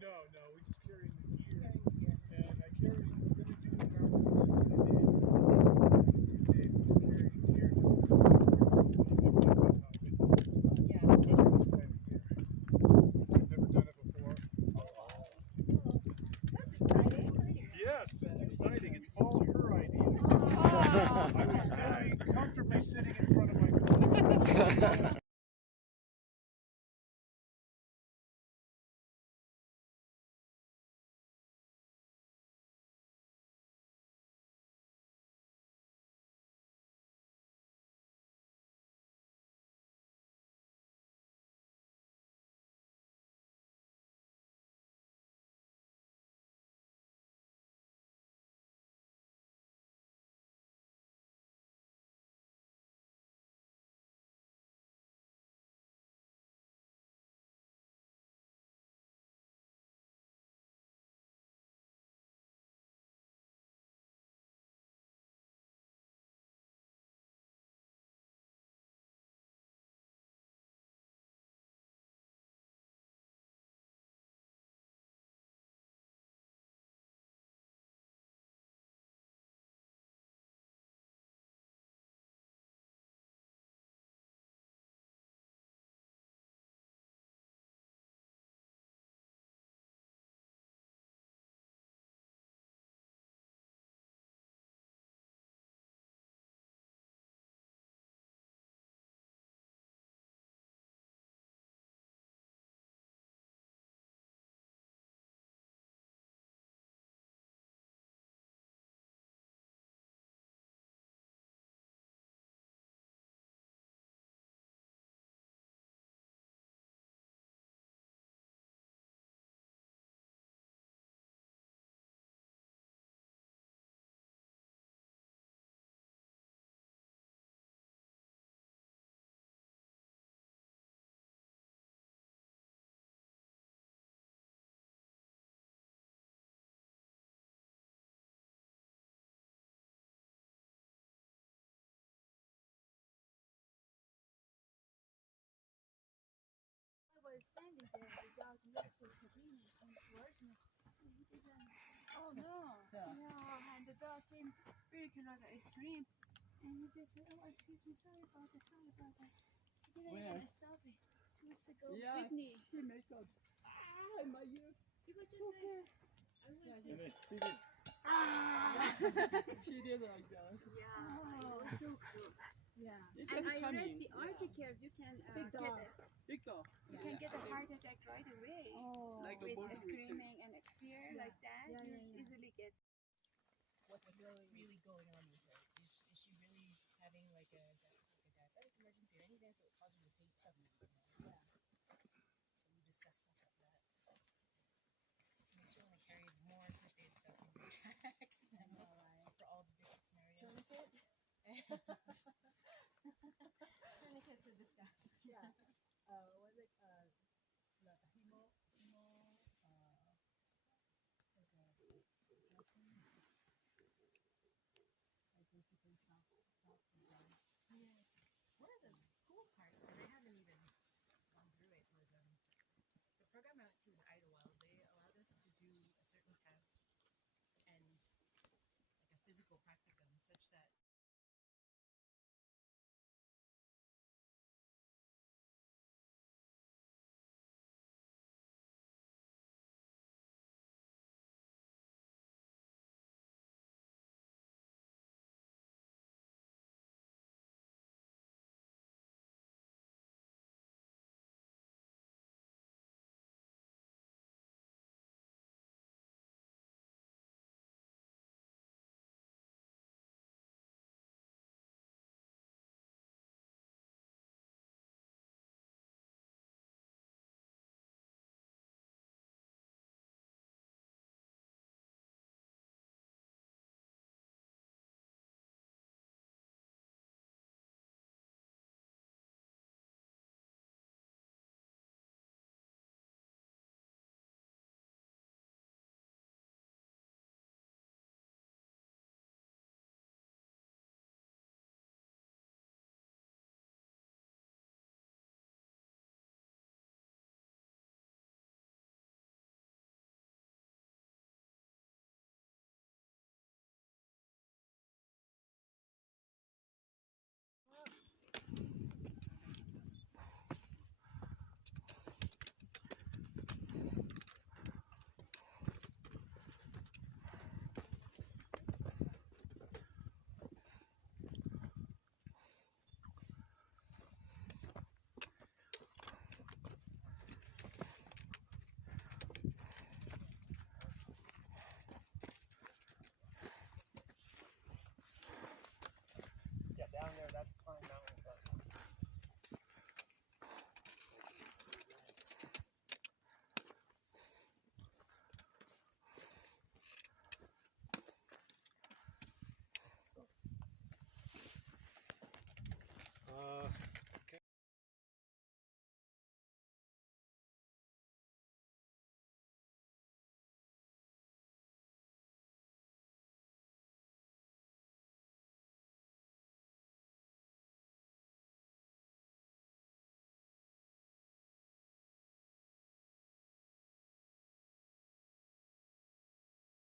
No, no, we just carry the gear, and I carry. We're gonna do the Yes, it's exciting. It's all her idea. I would still be comfortably sitting in front of my car. Was standing there, the dog looked at Sabrina and towards me, and he didn't. Oh no! Yeah, and the dog came very close. I screamed, and he just said, "Oh, excuse me, sorry about that, sorry about that." He didn't even stop it. 2 weeks ago, Whitney. He made a in my ear. He was just like, I was Yeah, just. She did. She did like that. Yeah, it was so close. Yeah. And I read the articles. You can Big get dog. a, Big dog. you can get a heart attack right away. Oh. Like a With border screaming and a fear like that, you easily get. What's really going on with her? Is she really having like a diabetic emergency or anything so it causes her to faint suddenly? You know? Yeah. So we discussed stuff like that. Makes you want to carry more first aid stuff in your bag for all the different scenarios. Tourniquets were discussed. Yeah. Was it